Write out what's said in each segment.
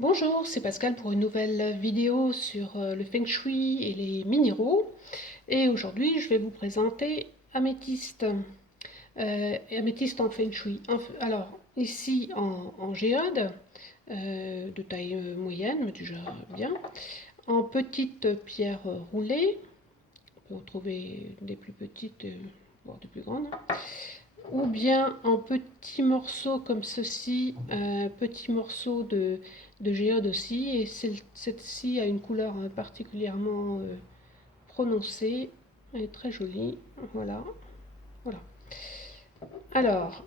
Bonjour, c'est Pascal pour une nouvelle vidéo sur le Feng Shui et les minéraux. Et aujourd'hui, je vais vous présenter Améthyste. Améthyste en Feng Shui. Alors, ici en géode, de taille moyenne, mais déjà bien. En petite pierre roulée, on peut en trouver des plus petites, voire des plus grandes, ou bien en petits morceaux comme ceci, petits morceaux de géode aussi, et celle-ci a une couleur particulièrement prononcée, elle est très jolie, voilà, voilà. Alors,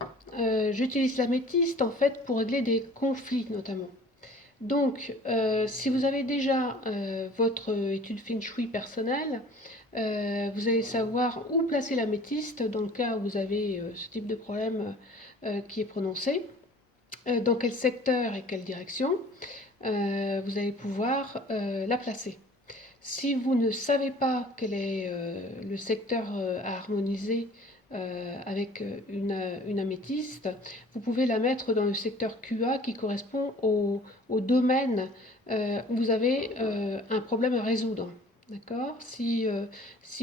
j'utilise l'améthyste en fait pour régler des conflits notamment. Donc, si vous avez déjà votre étude Feng Shui personnelle, vous allez savoir où placer l'améthyste dans le cas où vous avez ce type de problème qui est prononcé, dans quel secteur et quelle direction vous allez pouvoir la placer. Si vous ne savez pas quel est le secteur à harmoniser avec une améthyste, vous pouvez la mettre dans le secteur QA qui correspond au domaine où vous avez un problème à résoudre. D'accord. Si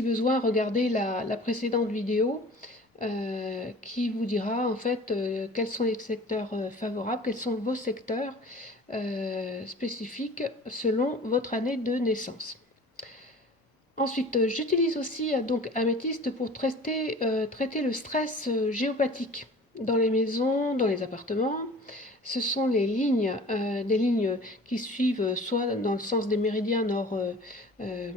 besoin, regardez la précédente vidéo qui vous dira en fait quels sont les secteurs favorables, quels sont vos secteurs spécifiques selon votre année de naissance. Ensuite, j'utilise aussi donc améthyste pour traiter le stress géopathique dans les maisons, dans les appartements. Ce sont les lignes, des lignes qui suivent soit dans le sens des méridiens euh,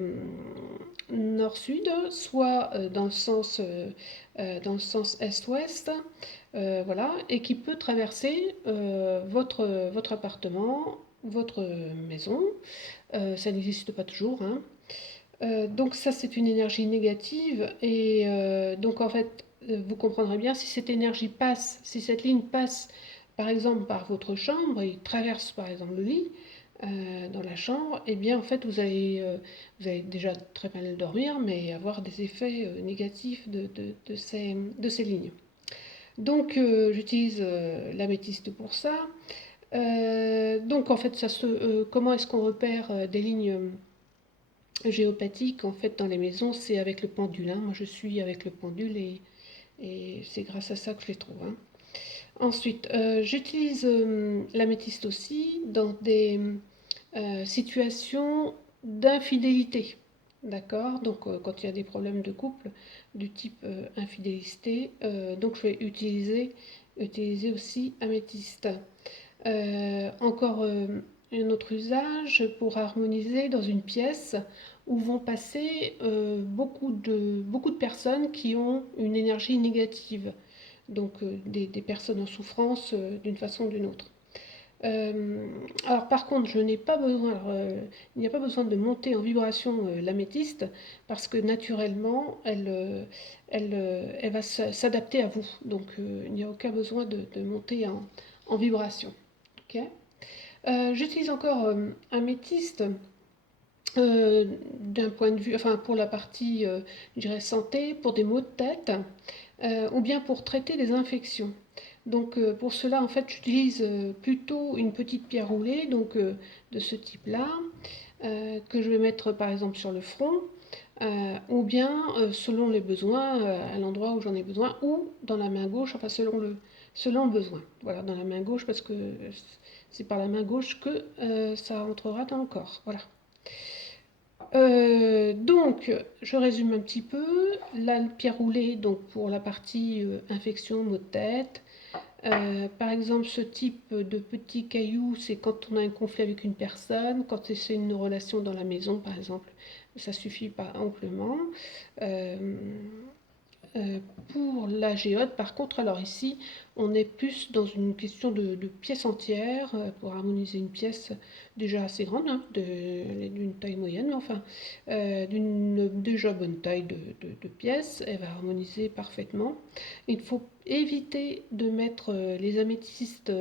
nord-sud, soit dans le sens est-ouest, voilà, et qui peut traverser votre appartement, votre maison. Ça n'existe pas toujours, hein. Donc ça, c'est une énergie négative et donc en fait, vous comprendrez bien si cette énergie passe, si cette ligne passe par exemple par votre chambre et traverse par exemple le lit dans la chambre, et eh bien en fait vous allez déjà très mal dormir, mais avoir des effets négatifs de ces lignes. Donc j'utilise l'améthyste pour ça. Donc en fait, comment est-ce qu'on repère des lignes géopathique en fait dans les maisons, c'est avec le pendule, hein. Moi je suis avec le pendule et c'est grâce à ça que je les trouve, hein. Ensuite, j'utilise l'améthyste aussi dans des situations d'infidélité. D'accord. Donc quand il y a des problèmes de couple du type infidélité, donc je vais utiliser aussi améthyste. Encore un autre usage pour harmoniser dans une pièce où vont passer beaucoup de personnes qui ont une énergie négative, donc des personnes en souffrance d'une façon ou d'une autre. Alors par contre, je n'ai pas besoin, il n'y a pas besoin de monter en vibration l'améthyste parce que naturellement, elle va s'adapter à vous. Donc il n'y a aucun besoin de monter en vibration. Okay. J'utilise encore améthyste d'un point de vue, enfin pour la partie, je dirais santé, pour des maux de tête, ou bien pour traiter des infections. Donc pour cela, en fait, j'utilise plutôt une petite pierre roulée, donc de ce type-là, que je vais mettre par exemple sur le front, ou bien selon les besoins, à l'endroit où j'en ai besoin, ou dans la main gauche, enfin selon le besoin. Voilà, dans la main gauche, parce que c'est par la main gauche que ça entrera dans le corps. Voilà. Donc, je résume un petit peu. La pierre roulée, donc pour la partie infection, maux de tête. Par exemple, ce type de petits cailloux, c'est quand on a un conflit avec une personne, quand c'est une relation dans la maison, par exemple, ça suffit pas amplement. Euh, euh, pour la géode, par contre, alors ici, on est plus dans une question de pièce entière, pour harmoniser une pièce déjà assez grande, hein, d'une taille moyenne, mais enfin, d'une déjà bonne taille de pièce, elle va harmoniser parfaitement. Il faut éviter de mettre les améthystes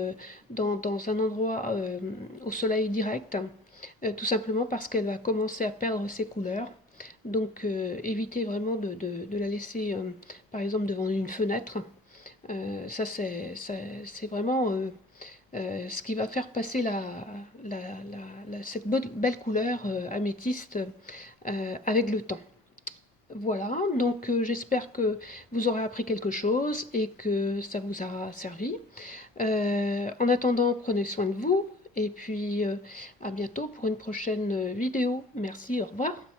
dans un endroit au soleil direct, tout simplement parce qu'elle va commencer à perdre ses couleurs. Donc évitez vraiment de la laisser par exemple devant une fenêtre. Ça c'est vraiment ce qui va faire passer cette belle couleur améthyste avec le temps. Voilà, donc j'espère que vous aurez appris quelque chose et que ça vous aura servi. En attendant, prenez soin de vous et puis à bientôt pour une prochaine vidéo. Merci, au revoir.